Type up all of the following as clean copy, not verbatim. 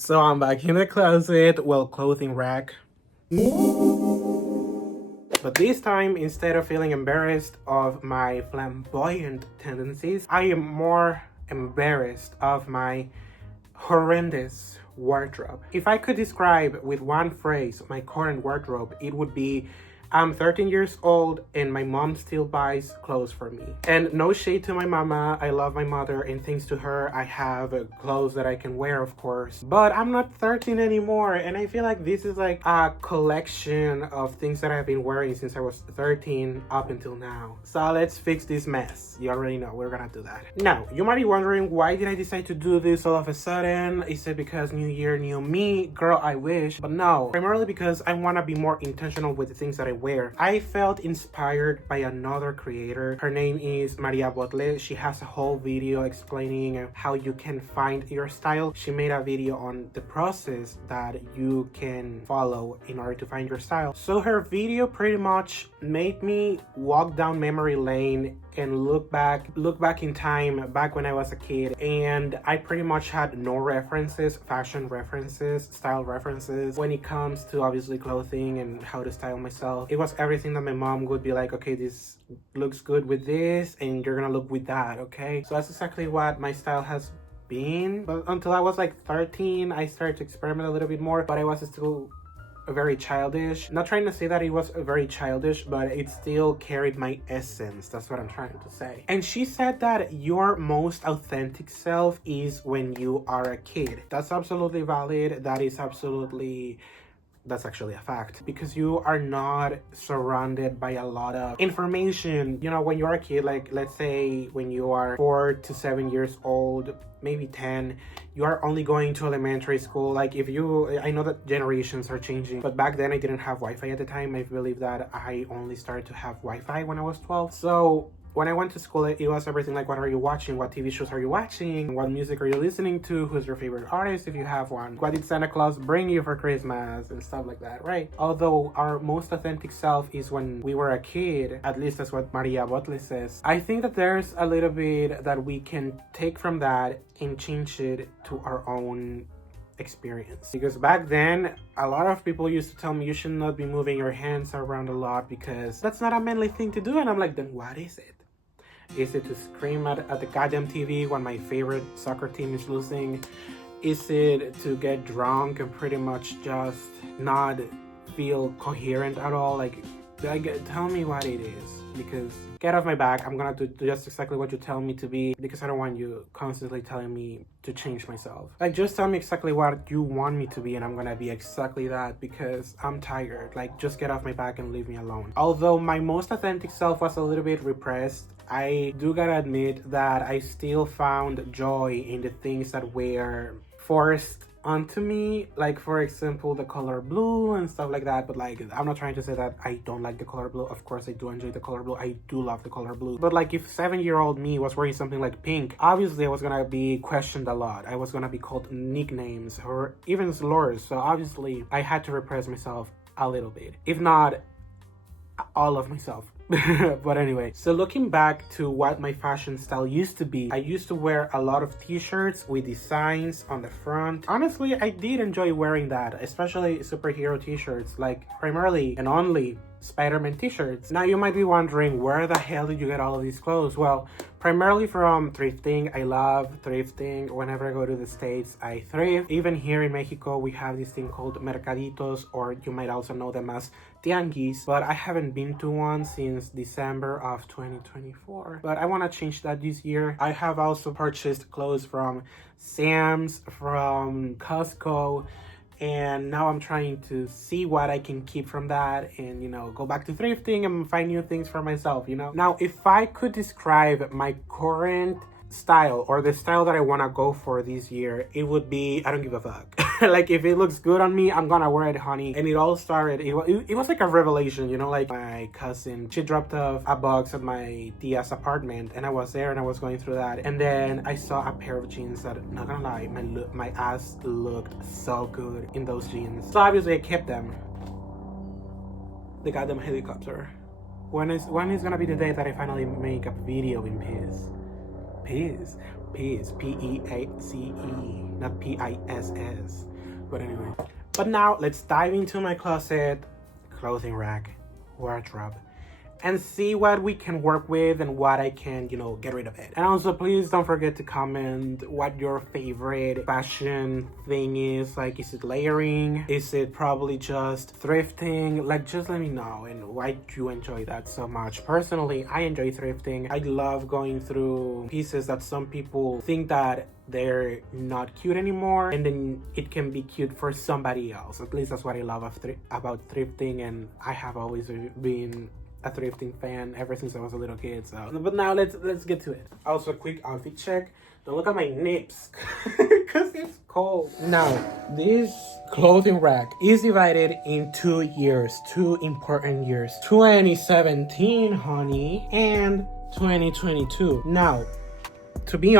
So I'm back in the closet, well, clothing rack. But this time, instead of feeling embarrassed of my flamboyant tendencies, I am more embarrassed of my horrendous wardrobe. If I could describe with one phrase my current wardrobe, it would be I'm 13 years old and my mom still buys clothes for me. And no shade to my mama, I love my mother, and thanks to her I have clothes that I can wear, of course. But I'm not 13 anymore, and I feel like this is like a collection of things that I've been wearing since I was 13 up until now. So let's fix this mess. You already know we're gonna do that. Now, you might be wondering, why did I decide to do this all of a sudden? Is it because new year, new me? Girl, I wish. But no, primarily because I wanna be more intentional with the things that I wear. I felt inspired by another creator. Her name is Maria Botle. She has a whole video explaining how you can find your style. She made a video on the process that you can follow in order to find your style. So her video pretty much made me walk down memory lane and look back in time, back when I was a kid, and I pretty much had no references, fashion references, style references when it comes to obviously clothing and how to style myself. It was everything that my mom would be like, okay, this looks good with this and you're gonna look with that, okay? So that's exactly what my style has been. But until I was like 13, I started to experiment a little bit more, but I was still very childish. Not trying to say that it was very childish, but it still carried my essence. That's what I'm trying to say. And she said that your most authentic self is when you are a kid. That's absolutely valid. That's actually a fact, because you are not surrounded by a lot of information. You know, when you're a kid, like let's say when you are 4 to 7 years old, maybe 10, you are only going to elementary school. Like I know that generations are changing, but back then I didn't have Wi-Fi at the time. I believe that I only started to have Wi-Fi when I was 12. So when I went to school, it was everything like, what are you watching? What TV shows are you watching? What music are you listening to? Who's your favorite artist if you have one? What did Santa Claus bring you for Christmas? And stuff like that, right? Although our most authentic self is when we were a kid, at least that's what Maria Botle says. I think that there's a little bit that we can take from that and change it to our own experience. Because back then, a lot of people used to tell me you should not be moving your hands around a lot because that's not a manly thing to do. And I'm like, then what is it? Is it to scream at the goddamn TV when my favorite soccer team is losing? Is it to get drunk and pretty much just not feel coherent at all? Like, tell me what it is, because get off my back. I'm gonna do just exactly what you tell me to be, because I don't want you constantly telling me to change myself. Like, just tell me exactly what you want me to be and I'm gonna be exactly that, because I'm tired. Like, just get off my back and leave me alone. Although my most authentic self was a little bit repressed, I do gotta admit that I still found joy in the things that were forced onto me, like for example the color blue and stuff like that. But like, I'm not trying to say that I don't like the color blue. Of course I do enjoy the color blue. I do love the color blue. But like, if 7-year-old me was wearing something like pink, obviously I was gonna be questioned a lot. I was gonna be called nicknames or even slurs. So obviously I had to repress myself a little bit, if not all of myself. But anyway, so looking back to what my fashion style used to be, I used to wear a lot of t-shirts with designs on the front. Honestly, I did enjoy wearing that, especially superhero t-shirts, like primarily and only Spider-Man t-shirts. Now you might be wondering, where the hell did you get all of these clothes? Well, primarily from thrifting. I love thrifting. Whenever I go to the States, I thrift. Even here in Mexico, we have this thing called mercaditos, or you might also know them as tianguis, but I haven't been to one since December of 2024. But I want to change that this year. I have also purchased clothes from Sam's, from Costco, and now I'm trying to see what I can keep from that and, you know, go back to thrifting and find new things for myself, you know? Now, if I could describe my current style, or the style that I want to go for this year, it would be, I don't give a fuck. Like, if it looks good on me, I'm gonna wear it, honey. And it all started, it was like a revelation, you know? Like, my cousin, she dropped off a box at my tia's apartment, and I was there and I was going through that, and then I saw a pair of jeans that, not gonna lie, my ass looked so good in those jeans. So obviously I kept them. The goddamn helicopter. When is gonna be the day that I finally make a video in peace? Peace, P-E-A-C-E, not P-I-S-S. But anyway. But now let's dive into my closet, clothing rack, wardrobe, and see what we can work with and what I can, get rid of it. And also, please don't forget to comment what your favorite fashion thing is. Like, is it layering? Is it probably just thrifting? Like, just let me know and why you enjoy that so much. Personally, I enjoy thrifting. I love going through pieces that some people think that they're not cute anymore, and then it can be cute for somebody else. At least that's what I love about thrifting, and I have always been a thrifting fan ever since I was a little kid. So, but now let's get to it. Also, a quick outfit check. Don't look at my nips because it's cold. Now, this clothing rack is divided in 2 years, 2 important years: 2017, honey, and 2022. Now, to be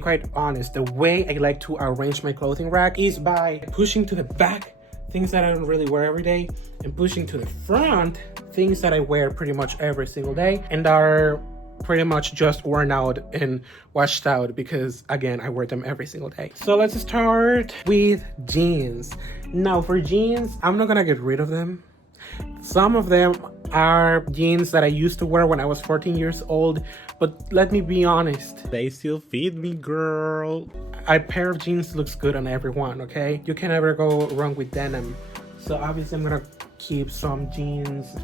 quite honest, the way I like to arrange my clothing rack is by pushing to the back things that I don't really wear every day, and pushing to the front things that I wear pretty much every single day and are pretty much just worn out and washed out because, again, I wear them every single day. So let's start with jeans. Now, for jeans, I'm not gonna get rid of them. Some of them are jeans that I used to wear when I was 14 years old, but let me be honest, they still fit me, girl. A pair of jeans looks good on everyone, okay? You can never go wrong with denim. So obviously I'm gonna keep some jeans.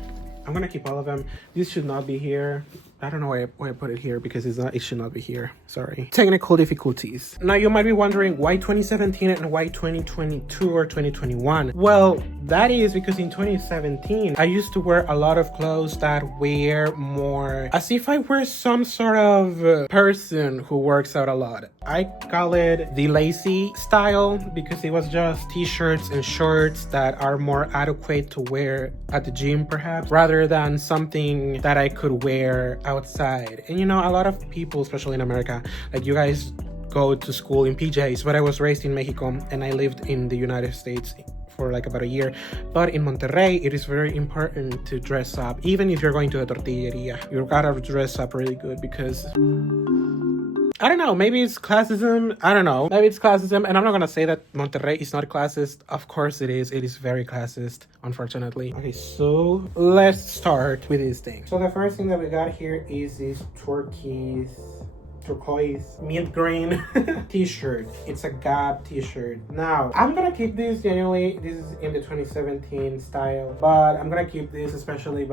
I'm gonna keep all of them. This should not be here. I don't know why I put it here because it should not be here. Sorry. Technical difficulties. Now you might be wondering why 2017 and why 2022 or 2021. Well, that is because in 2017, I used to wear a lot of clothes that were more as if I were some sort of person who works out a lot. I call it the lazy style because it was just t-shirts and shorts that are more adequate to wear at the gym perhaps, rather than something that I could wear outside. And a lot of people, especially in America, like you guys go to school in PJs, but I was raised in Mexico and I lived in the United States for like about a year. But in Monterrey, it is very important to dress up. Even if you're going to a tortilleria, you gotta dress up really good because I don't know, maybe it's classism. I don't know. Maybe it's classism. And I'm not going to say that Monterrey is not classist. Of course it is. It is very classist, unfortunately. Okay, so let's start with this thing. So the first thing that we got here is this turquoise mint green t-shirt. It's a Gap t-shirt. Now I'm gonna keep this genuinely. This is in the 2017 style, but I'm gonna keep this especially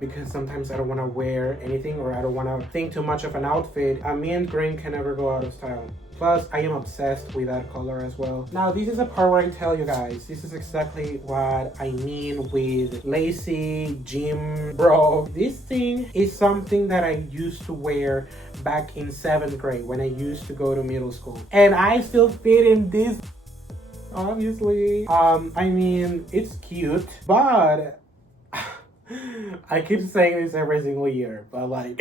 because sometimes I don't want to wear anything or I don't want to think too much of an outfit. A mint green can never go out of style. Plus, I am obsessed with that color as well. Now, this is a part where I tell you guys, this is exactly what I mean with lazy gym bro. This thing is something that I used to wear back in 7th grade when I used to go to middle school. And I still fit in this, obviously. I mean, it's cute, but I keep saying this every single year, but like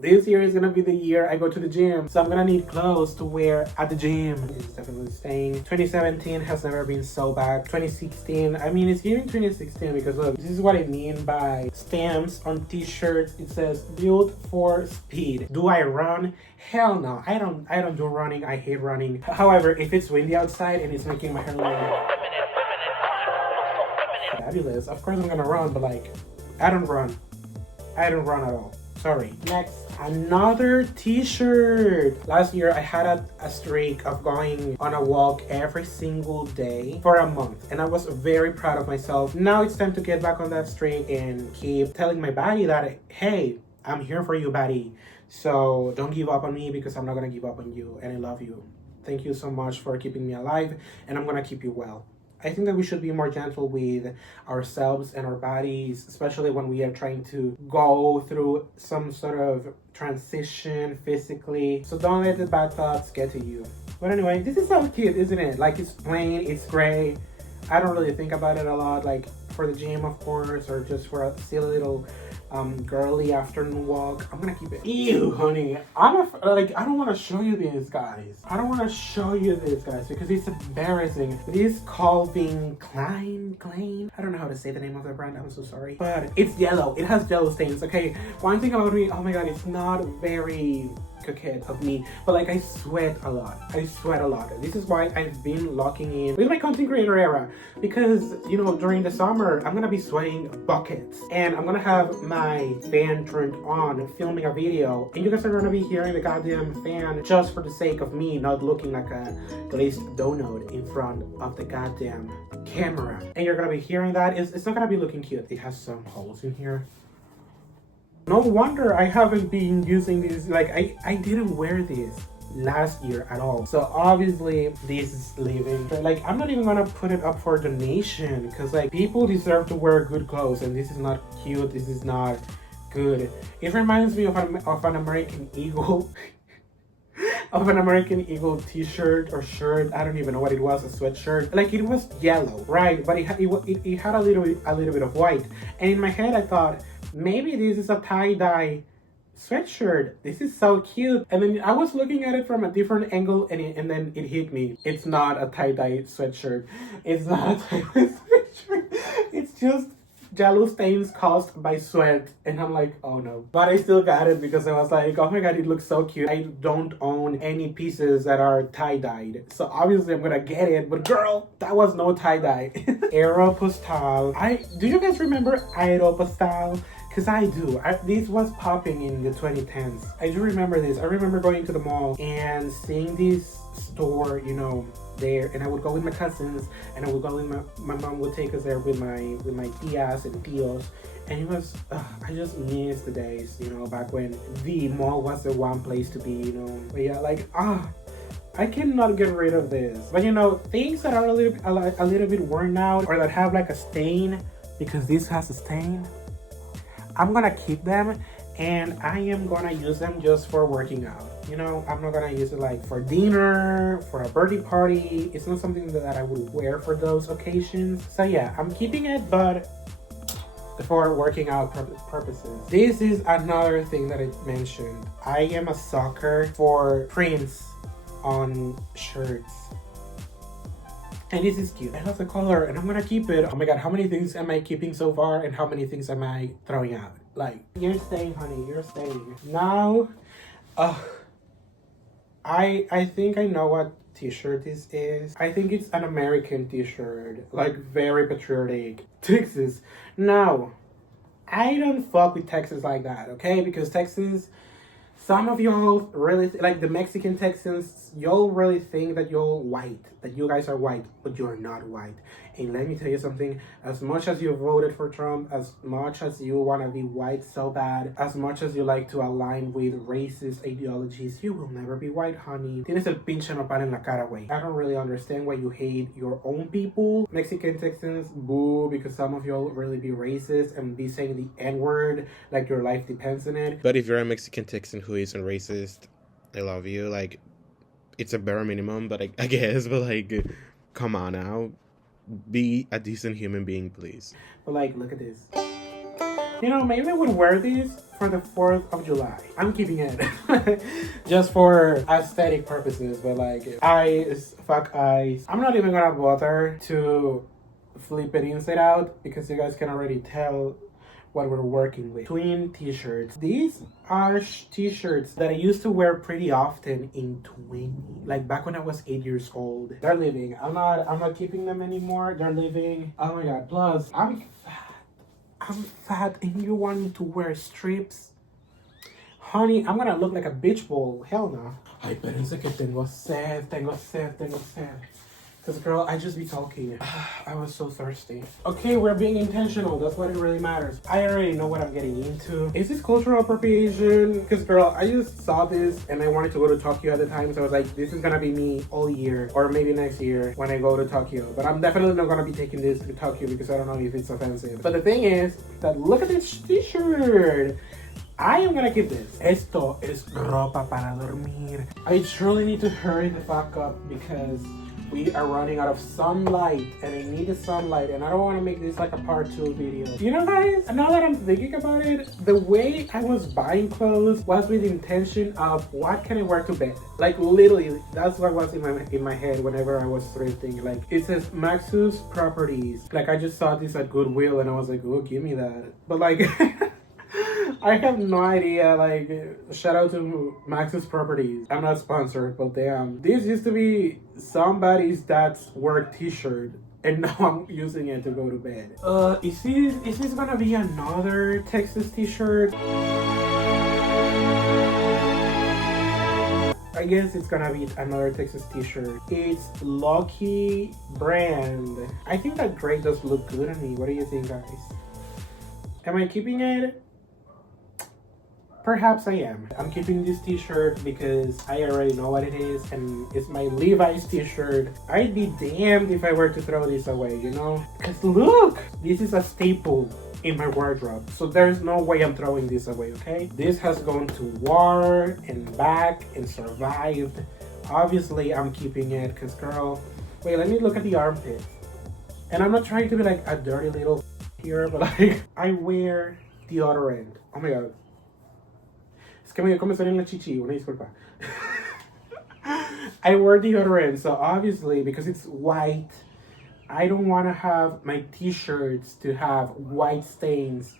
this year is gonna be the year I go to the gym, so I'm gonna need clothes to wear at the gym. It's definitely staying. 2017 has never been so bad. 2016, I mean, it's giving 2016 because look, this is what I mean by stamps on t-shirts. It says built for speed. Do I run? Hell no, I don't do running. I hate running. However, if it's windy outside and it's making my hair look fabulous, of course I'm gonna run, but like I don't run at all. Sorry. Next, another t-shirt. Last year I had a streak of going on a walk every single day for a month, and I was very proud of myself. Now it's time to get back on that streak and keep telling my body that, hey, I'm here for you, buddy. So don't give up on me because I'm not gonna give up on you, and I love you. Thank you so much for keeping me alive, and I'm gonna keep you well. I think that we should be more gentle with ourselves and our bodies, especially when we are trying to go through some sort of transition physically. So don't let the bad thoughts get to you. But anyway, this is so cute, isn't it? Like, it's plain, it's gray. I don't really think about it a lot, like for the gym, of course, or just for a silly little girly afternoon walk. I'm gonna keep it. Ew, honey. I don't want to show you this, guys. I don't want to show you this, guys, because it's embarrassing. This Calvin Klein. I don't know how to say the name of the brand. I'm so sorry. But it's yellow. It has yellow stains. Okay. One thing about me, oh my god, it's not very coquette of me, but like I sweat a lot. This is why I've been locking in with my content creator era, because you know, during the summer I'm gonna be sweating buckets and I'm gonna have my fan turned on filming a video, and you guys are gonna be hearing the goddamn fan just for the sake of me not looking like a glazed donut in front of the goddamn camera. And you're gonna be hearing that. It's not gonna be looking cute. It has some holes in here. No wonder I haven't been using this. Like I didn't wear this last year at all. So obviously this is leaving. Like I'm not even gonna put it up for donation, because like people deserve to wear good clothes, and this is not cute. This is not good. It reminds me of an American Eagle of an American Eagle t-shirt or shirt. I don't even know what it was, a sweatshirt. Like it was yellow, right? But it had a little bit of white. And in my head I thought, maybe this is a tie-dye sweatshirt. This is so cute. And then I was looking at it from a different angle, and then it hit me. It's not a tie-dye sweatshirt. It's not a tie-dye sweatshirt. It's just jello stains caused by sweat. And I'm like, oh no. But I still got it because I was like, oh my god, it looks so cute. I don't own any pieces that are tie-dyed, so obviously I'm gonna get it. But girl, that was no tie-dye. Aeropostale. Do you guys remember Aeropostale? Because I do. This was popping in the 2010s. I do remember this. I remember going to the mall and seeing this store, you know, there, and I would go with my cousins, and I would go with my mom would take us there with my tias and tios, and it was I just miss the days, you know, back when the mall was the one place to be, you know. But yeah, like I cannot get rid of this. But you know, things that are a little bit worn out, or that have like a stain, because this has a stain, I'm gonna keep them, and I am gonna use them just for working out. You know, I'm not gonna use it like for dinner, for a birthday party. It's not something that I would wear for those occasions. So yeah, I'm keeping it, but for working out purposes. This is another thing that I mentioned. I am a sucker for prints on shirts. And this is cute. I love the color, and I'm gonna keep it. Oh my god, how many things am I keeping so far, and how many things am I throwing out? Like, you're staying, honey, you're staying. Now, I think I know what t-shirt this is. I think it's an American t-shirt, like very patriotic. Texas. No, I don't fuck with Texas like that, okay? Because Texas, some of y'all really, like the Mexican Texans, y'all really think that you're white, that you guys are white, but you're not white. And let me tell you something, as much as you voted for Trump, as much as you want to be white so bad, as much as you like to align with racist ideologies, you will never be white, honey. Tienes el pinche nopal en la cara, güey. I don't really understand why you hate your own people. Mexican Texans, boo, because some of y'all really be racist and be saying the N-word like your life depends on it. But if you're a Mexican Texan who isn't racist, I love you. Like, it's a bare minimum, but I guess, but like, come on now. Be a decent human being, please. But like, look at this. You know, maybe I would wear these for the 4th of July. I'm keeping it. Just for aesthetic purposes, but like, eyes, fuck eyes. I'm not even gonna bother to flip it inside out, because you guys can already tell what we're working with. Twin t-shirts. These are t-shirts that I used to wear pretty often in 20, like back when I was 8 years old. They're leaving. I'm not keeping them anymore. They're leaving. Oh my god. Plus, I'm fat and you want me to wear strips? Honey, I'm gonna look like a bitch bowl. Hell no. Ay, espérense que tengo sed. Because girl, I just be talking. I was so thirsty. Okay, we're being intentional. That's what it really matters. I already know what I'm getting into. Is this cultural appropriation? Because girl, I just saw this and I wanted to go to Tokyo at the time. So I was like, this is gonna be me all year, or maybe next year when I go to Tokyo. But I'm definitely not gonna be taking this to Tokyo because I don't know if it's offensive. But the thing is that look at this t-shirt. I am gonna keep this. Esto es ropa para dormir. I truly need to hurry the fuck up because we are running out of sunlight, and I need the sunlight, and I don't want to make this like a part 2 video. You know guys, now that I'm thinking about it, the way I was buying clothes was with the intention of what can I wear to bed. Like literally, that's what was in my head whenever I was thrifting. Like it says Maxus Properties. Like I just saw this at Goodwill and I was like, oh, give me that. But like I have no idea. Like, shout out to Max's Properties. I'm not sponsored, but damn, this used to be somebody's dad's work T-shirt, and now I'm using it to go to bed. Is this gonna be another Texas T-shirt? I guess it's gonna be another Texas T-shirt. It's Lucky brand. I think that gray does look good on me. What do you think, guys? Am I keeping it? Perhaps I am. I'm keeping this T-shirt because I already know what it is, and it's my Levi's T-shirt. I'd be damned if I were to throw this away, you know? Because look! This is a staple in my wardrobe, so there's no way I'm throwing this away, okay? This has gone to war and back and survived. Obviously, I'm keeping it because, girl, wait, let me look at the armpits. And I'm not trying to be like a dirty little here, but like, I wear deodorant. Oh my god. Es que me dio comezón en la chichi, una disculpa. I wear deodorant, so obviously, because it's white, I don't want to have my t-shirts to have white stains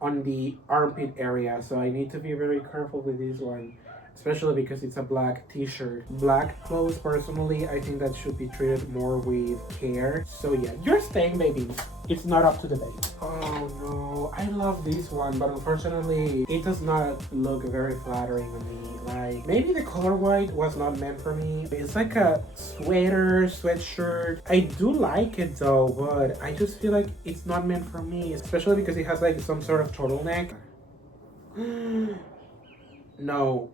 on the armpit area, so I need to be very careful with this one, especially because it's a black t-shirt. Black clothes, personally, I think that should be treated more with care. So yeah, you're staying, baby. It's not up to debate. Oh no, I love this one, but unfortunately, it does not look very flattering on me. Like, maybe the color white was not meant for me. It's like a sweatshirt. I do like it though, but I just feel like it's not meant for me, especially because it has like some sort of turtleneck. No.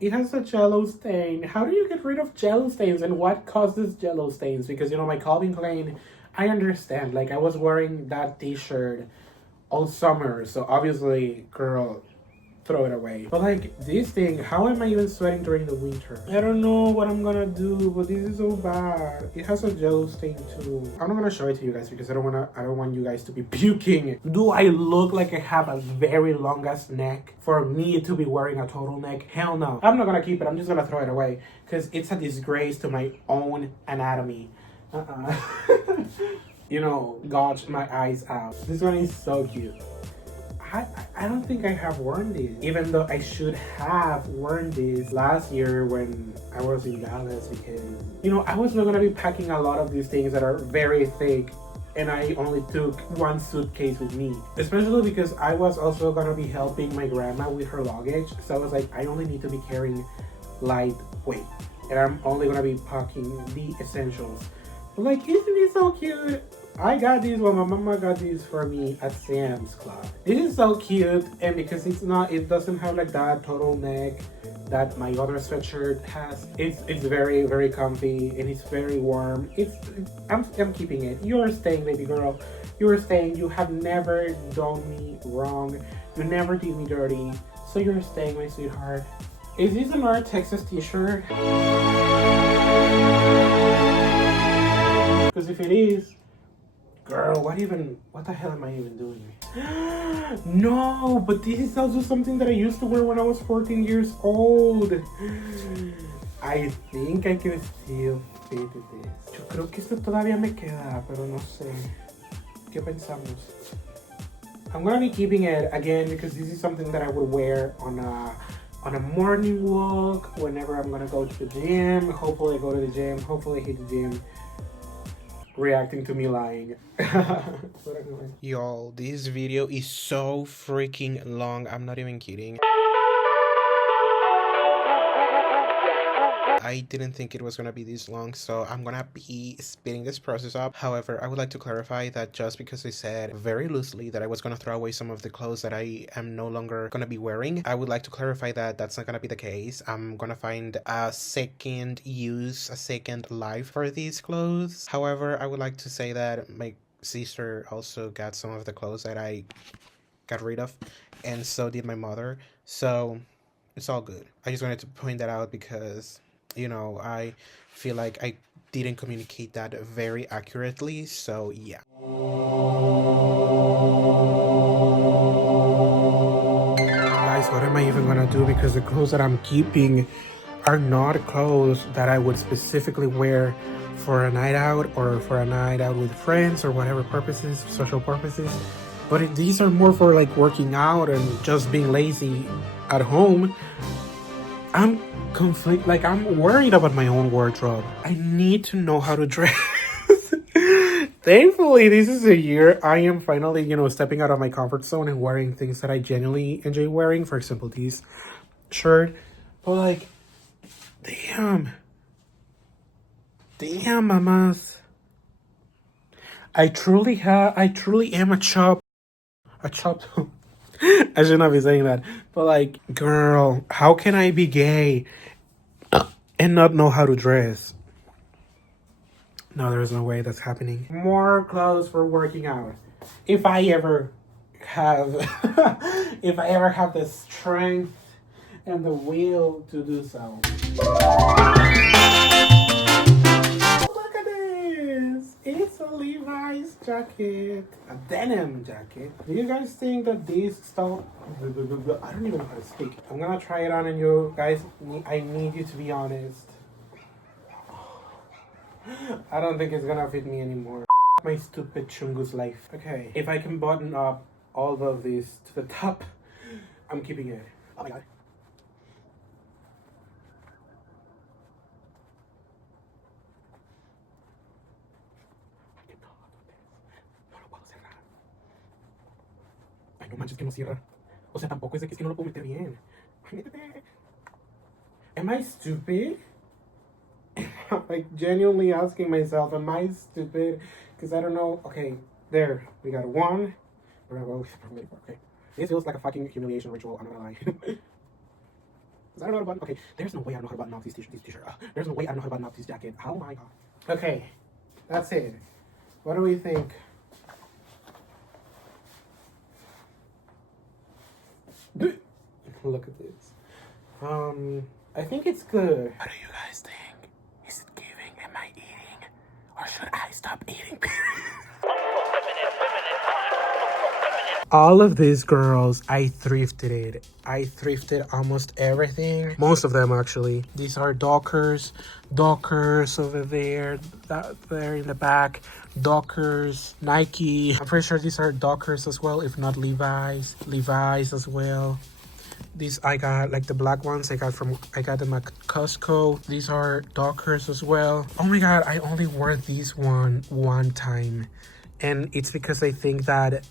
It has a jello stain. How do you get rid of jello stains, and what causes jello stains? Because, you know, my Calvin Klein, I understand. Like, I was wearing that t-shirt all summer, so obviously, girl, throw it away. But like, this thing, how am I even sweating during the winter? I don't know what I'm gonna do, but this is so bad. It has a jello stain too. I'm not gonna show it to you guys because I don't want you guys to be puking. Do I look like I have a very long ass neck for me to be wearing a turtleneck? Hell no. I'm not gonna keep it. I'm just gonna throw it away because it's a disgrace to my own anatomy. You know, gouge my eyes out. This one is so cute. I don't think I have worn this, even though I should have worn this last year when I was in Dallas, because, you know, I was not gonna be packing a lot of these things that are very thick, and I only took one suitcase with me, especially because I was also gonna be helping my grandma with her luggage. So I was like, I only need to be carrying lightweight, and I'm only gonna be packing the essentials. But like, isn't it so cute? I got these, well, my mama got these for me at Sam's Club. This is so cute, and because it doesn't have like that turtleneck that my other sweatshirt has. It's very, very comfy, and it's very warm. I'm keeping it. You're staying, baby girl. You're staying. You have never done me wrong. You never did me dirty. So you're staying, my sweetheart. Is this another Texas t-shirt? Because if it is, girl, what the hell am I even doing? No, but this is also something that I used to wear when I was 14 years old. I think I can still fit this. Yo creo que esto todavía me queda, pero no sé. ¿Qué pensamos? I'm gonna be keeping it again because this is something that I would wear on a morning walk whenever I'm gonna go to the gym. Hopefully I go to the gym. Hopefully I hit the gym. Reacting to me lying. But anyway. Y'all, this video is so freaking long. I'm not even kidding. I didn't think it was gonna be this long, so I'm gonna be speeding this process up. However, I would like to clarify that just because I said very loosely that I was gonna throw away some of the clothes that I am no longer gonna be wearing, I would like to clarify that that's not gonna be the case. I'm gonna find a second life for these clothes. However, I would like to say that my sister also got some of the clothes that I got rid of, and so did my mother, so it's all good. I just wanted to point that out because, you know, I feel like I didn't communicate that very accurately, so yeah. Guys, what am I even gonna do? Because the clothes that I'm keeping are not clothes that I would specifically wear for a night out or for a night out with friends or whatever purposes, social purposes. But if these are more for like working out and just being lazy at home, I'm like I'm worried about my own wardrobe. I need to know how to dress. Thankfully, this is a year I am finally, stepping out of my comfort zone and wearing things that I genuinely enjoy wearing. For example, this shirt. But like, damn, mamas. I truly am a chop. A chop. I should not be saying that. But like, girl, how can I be gay and not know how to dress? No, there's no way that's happening. More clothes for working out. If I ever have if I ever have the strength and the will to do so. Look at this. It's a Levi's jacket. A denim jacket. Do you guys think that this stuff, I don't even know how to speak. I'm gonna try it on and you guys, I need you to be honest. I don't think it's gonna fit me anymore. My stupid chungus life. Okay, if I can button up all of this to the top, I'm keeping it. Oh my god. Ay, no manches que no cierra. O sea, tampoco es de que no lo puedo meter bien. Ay, métete. Am I stupid? Like genuinely asking myself, am I stupid? Because I don't know. Okay, there we got one. We're gonna go. Okay, this feels like a fucking humiliation ritual. I'm not gonna lie. Because I don't know how to button. Okay, there's no way I don't know how to button up this t-shirt. There's no way I don't know how to button up this jacket. Oh my god. Okay, that's it. What do we think? Look at this. I think it's good. What do you guys think? Is it giving? Am I eating? Or should I stop eating? All of these girls, I thrifted it. I thrifted almost everything. Most of them, actually. These are Dockers. Dockers over there. That there in the back. Dockers. Nike. I'm pretty sure these are Dockers as well, if not Levi's. Levi's as well. These I got, like the black ones I got them at Costco. These are Dockers as well. Oh my god, I only wore these one time. And it's because I think that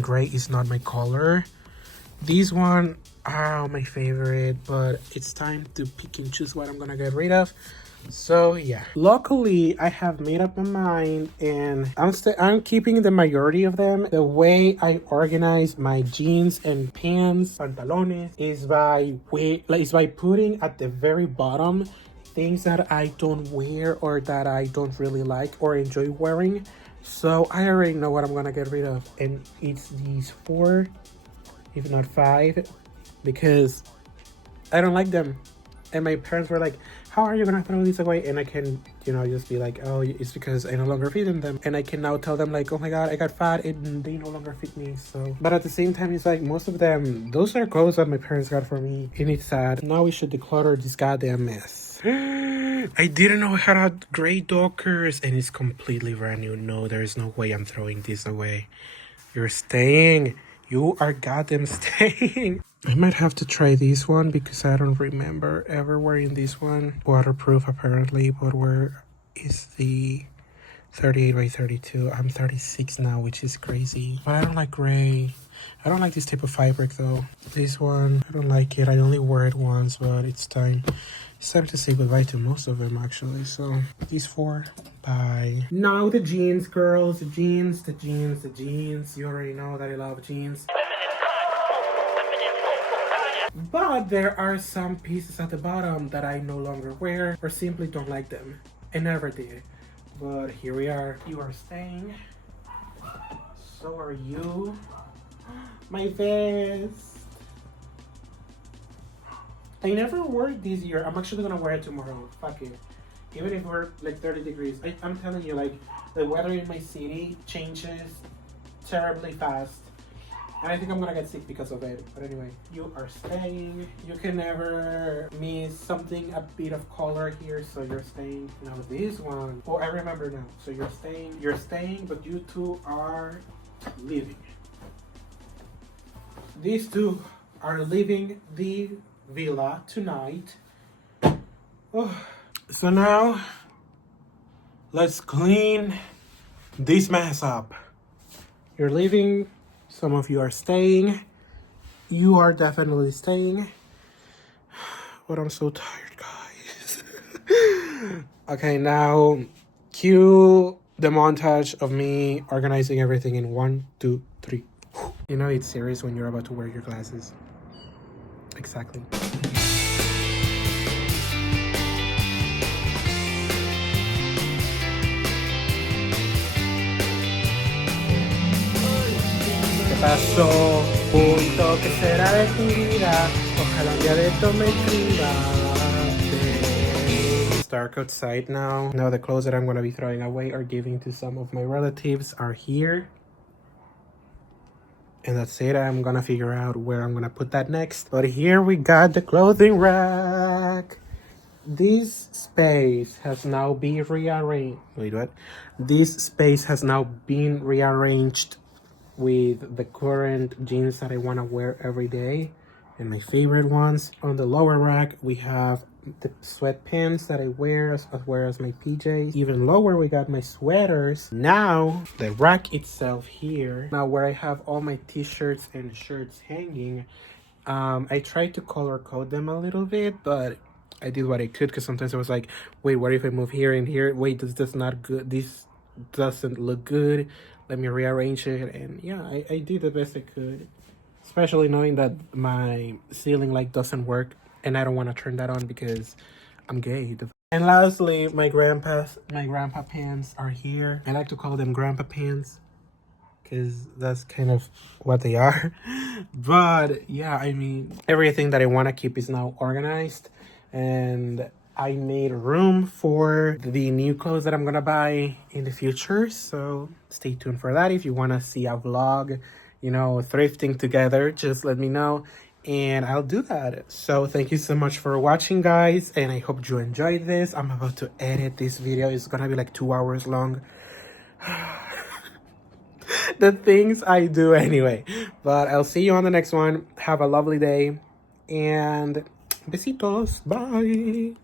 gray is not my color. These one are my favorite, but it's time to pick and choose what I'm gonna get rid of. So yeah, luckily I have made up my mind, and I'm keeping the majority of them. The way I organize my jeans and pants, pantalones, is by putting at the very bottom things that I don't wear or that I don't really like or enjoy wearing. So I already know what I'm gonna get rid of, and it's these 4, if not 5, because I don't like them. And my parents were like, how are you gonna throw these away? And I can, just be like, oh, it's because I no longer fit in them. And I can now tell them like, oh my god, I got fat and they no longer fit me. So, but at the same time, it's like most of them, those are clothes that my parents got for me. And it's sad. Now we should declutter this goddamn mess. I didn't know I had a gray Dockers, and it's completely brand new. No, there's no way I'm throwing this away. You're staying. You are goddamn staying. I might have to try this one because I don't remember ever wearing this one. Waterproof apparently, but where is the 38 by 32? I'm 36 now, which is crazy. But I don't like gray. I don't like this type of fabric though. This one, I don't like it. I only wore it once, but it's time. It's time to say goodbye to most of them actually. So these 4, bye. Now the jeans, girls. The jeans. You already know that I love jeans. But there are some pieces at the bottom that I no longer wear or simply don't like them. I never did. But here we are. You are staying. So are you. My vest. I never wore it this year. I'm actually gonna wear it tomorrow. Fuck it. Even if we're like 30 degrees. I'm telling you, like, the weather in my city changes terribly fast. And I think I'm gonna get sick because of it. But anyway, you are staying. You can never miss something, a bit of color here, so you're staying. Now this one, oh, I remember now. So you're staying, but you two are leaving. these two are leaving the villa tonight. Oh. So now, let's clean this mess up. You're leaving, some of you are staying. You are definitely staying. But I'm so tired, guys. Okay, now cue the montage of me organizing everything in 1, 2, 3. You know it's serious when you're about to wear your glasses. Exactly. ¿Qué pasó? Punto que será de tu vida. Ojalá un día de esto me escriba. It's dark outside now. Now the clothes that I'm gonna be throwing away or giving to some of my relatives are here. And that's it. I'm gonna figure out where I'm gonna put that next. But here we got the clothing rack. This space has now been rearranged. Wait, what? This space has now been rearranged with the current jeans that I want to wear every day and my favorite ones. On the lower rack, we have the sweatpants that I wear as well as my PJs. Even lower, we got my sweaters. Now, the rack itself here, now where I have all my t-shirts and shirts hanging, I tried to color code them a little bit, but I did what I could because sometimes I was like, wait, what if I move here and here? Wait, this not good? This doesn't look good. Let me rearrange it. And yeah, I did the best I could, especially knowing that my ceiling light doesn't work and I don't want to turn that on because I'm gay. And lastly, my grandpa pants are here. I like to call them grandpa pants because that's kind of what they are. But yeah, I mean, everything that I want to keep is now organized, and I made room for the new clothes that I'm gonna buy in the future. So stay tuned for that. If you want to see a vlog, you know, thrifting together, just let me know and I'll do that. So thank you so much for watching, guys, and I hope you enjoyed this. I'm about to edit this video. It's gonna be like 2 hours long. The things I do anyway. But I'll see you on the next one. Have a lovely day and besitos. Bye.